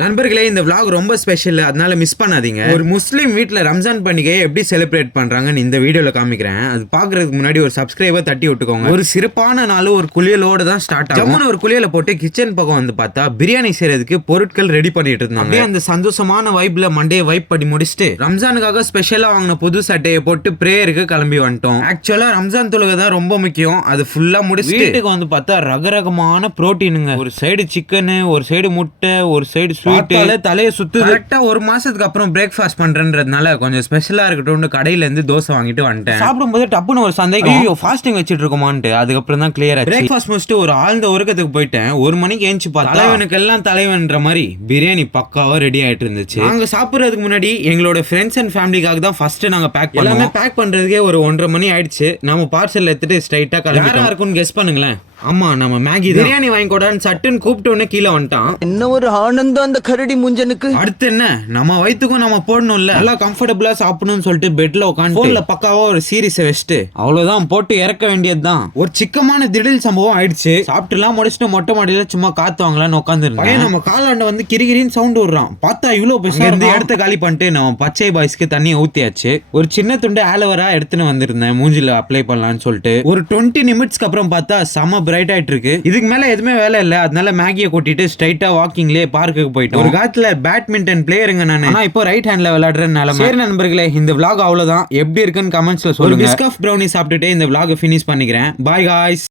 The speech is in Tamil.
நண்பர்களே, இந்த vlog ரொம்ப ஸ்பெஷல், அதனால மிஸ் பண்ணாதீங்க. ஒரு முஸ்லீம் வீட்ல ரம்ஜான் பண்டிகையை எப்படி செலிப்ரேட் பண்றாங்கன்னு இந்த வீடியோல காமிக்கிறேன். அது பாக்குறதுக்கு முன்னாடி ஒரு சப்ஸ்கிரைபர் தட்டி விட்டுக்கோங்க. ஒரு சிறப்பான நாள் ஒரு குளியலோட தான் ஸ்டார்ட் ஆகும். ஜம்முன்னு ஒரு குளியலை போட்டு கிச்சன் பக்கம் வந்து பார்த்தா பிரியாணி செய்யறதுக்கு பொருட்கள் ரெடி பண்ணிட்டு இருந்தாங்க. அந்த சந்தோஷமான வைப்ல மண்டே வைப் பண்ணி முடிச்சுட்டு ரம்ஜானுக்காக ஸ்பெஷலா வாங்கின புது சட்டையை போட்டு பிரேயருக்கு கிளம்பி வந்துட்டோம். ஆக்சுவலா ரம்ஜான் தொழுகை தான் ரொம்ப முக்கியம். அது ஃபுல்லா முடிச்சு வீட்டுக்கு வந்து பார்த்தா ரகரகமான புரோட்டீனுங்க. ஒரு சைடு சிக்கன், ஒரு சைடு முட்டை, ஒரு சைடு தலையை சுத்து. கரெக்டா ஒரு மாசத்துக்கு அப்புறம் பிரேக்ஃபாஸ்ட் பண்றதுனால கொஞ்சம் ஸ்பெஷலா இருக்கட்டும் கடையில இருந்து தோசை வாங்கிட்டு வந்துட்டேன். சாப்பிடும்போது டப்புன்னு ஒரு சந்தேகம், ஐயோ ஃபாஸ்டிங் வச்சிட்டு இருக்கோமான்ட்டு. அதுக்கப்புறம் தான் கிளியர் ஆச்சு. பிரேக்ஃபாஸ்ட் முடிச்சுட்டு ஒரு ஆழ்ந்த உறக்கத்துக்கு போயிட்டேன். 1 மணிக்கு ஏஞ்சி பார்த்தா தலைவனுக்கு எல்லாம் தலைவன்ற மாதிரி பிரியாணி பக்காவா ரெடி ஆயிட்டு இருந்துச்சு. நாங்க சாப்பிடுறதுக்கு முன்னாடி எங்களோட ஃப்ரெண்ட்ஸ் அண்ட் ஃபேமிலிக்காக தான் ஃபர்ஸ்ட் நாங்க பேக் பண்ணோம். பேக் பண்றதுக்கே ஒரு 1:30 மணி ஆயிடுச்சு. நம்ம பார்சல் எடுத்துட்டு ஸ்ட்ரைட்டா கிளம்பிட்டோம். இருக்கும்னு கெஸ் பண்ணுங்களேன். ஆமா, நம்ம மேகி பிரியாணி வாங்கி கூடான்னு சட்டுன்னு கூப்பிட்டு உடனே கீழே வந்துட்டான். என்ன ஒரு ஆனந்தம் அந்த கரடி முஞ்சனுக்கு. அடுத்து என்ன, நம்ம வயிற்றுக்கும் நம்ம போடணும்ல. நல்லா கம்ஃபர்டபுளா சாப்பிடணும்னு சொல்லிட்டு பெட்ல உட்காந்து போன்ல பக்காவா ஒரு சீரிஸை வச்சுட்டு அவ்வளவுதான் போட்டு இறக்க வேண்டியதுதான். ஒரு சிக்கமான திடீர் சம்பவம் ஆயிடுச்சு. சாப்பிட்டுலாம் முடிச்சுட்டு மொட்டை மாடியில சும்மா காத்து வாங்கலான்னு உட்காந்துருந்தேன். நம்ம காலாண்ட வந்து கிரிகிரின்னு சவுண்ட் விடுறான். பார்த்தா இவ்வளவு பெருசா இருந்து இடத்த காலி பண்ணிட்டு நம்ம பச்சை பாய்ஸ்க்கு தண்ணி ஊத்தியாச்சு. ஒரு சின்ன துண்டு ஆலோவேரா எடுத்துன்னு வந்திருந்தேன் மூஞ்சில அப்ளை பண்ணலாம்னு சொல்லிட்டு. ஒரு 20 நிமிட்ஸ்க்கு அப்புறம் பார்த்தா செம பிரைட் ஆயிட்டு இருக்கு. இதுக்கு மேல எதுவுமே வேலை இல்ல. அதனால மேகியை கொட்டிட்டு ஸ்ட்ரைட்டா வாக்கிங்லயே பார்க்குக்கு போயிட்டோம். ஒரு காலத்துல பேட்மிண்டன் பிளேயருங்க நானு. ஆனா இப்போ ரைட் ஹேண்ட்ல விளையாடுற நிலைமை. சரி நண்பர்களே, இந்த vlog அவ்வளவுதான். எப்படி இருக்குன்னு கமெண்ட்ஸ்ல சொல்லுங்க. பிஸ்கஃப் ப்ரௌனி சாப்பிட்டுட்டு இந்த vlog ஃபினிஷ் பண்ணிக்கிறேன். Bye guys.